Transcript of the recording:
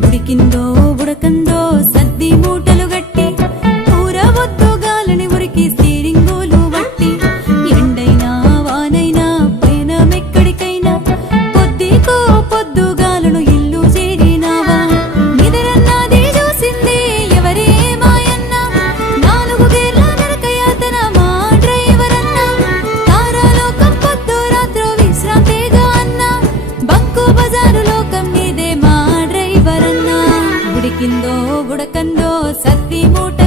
ఉడికిందో ఉడకందో సద్ది మూటలు గట్టి ఊర వద్దు గాలని ఉరికి స్టీరింగులు వట్టి ఎండైనా వానైనా పయనమెక్కడికైనా పొద్దుకో పొద్దు గాలను ఇల్లు చేరినావా నిదరన్నది చూసింది ఎవరే మాయన్న నాలుగు గేర్ల నరకయాతన మా డ్రైవర్ అన్న తారాలోకం పొద్దు రాత్రో విశ్రాంతిగా అన్న బంకు బజారు లోకం నీదే మా డ్రైవర్ అన్న ఉడికిందో ఉడకందో సత్తి మూట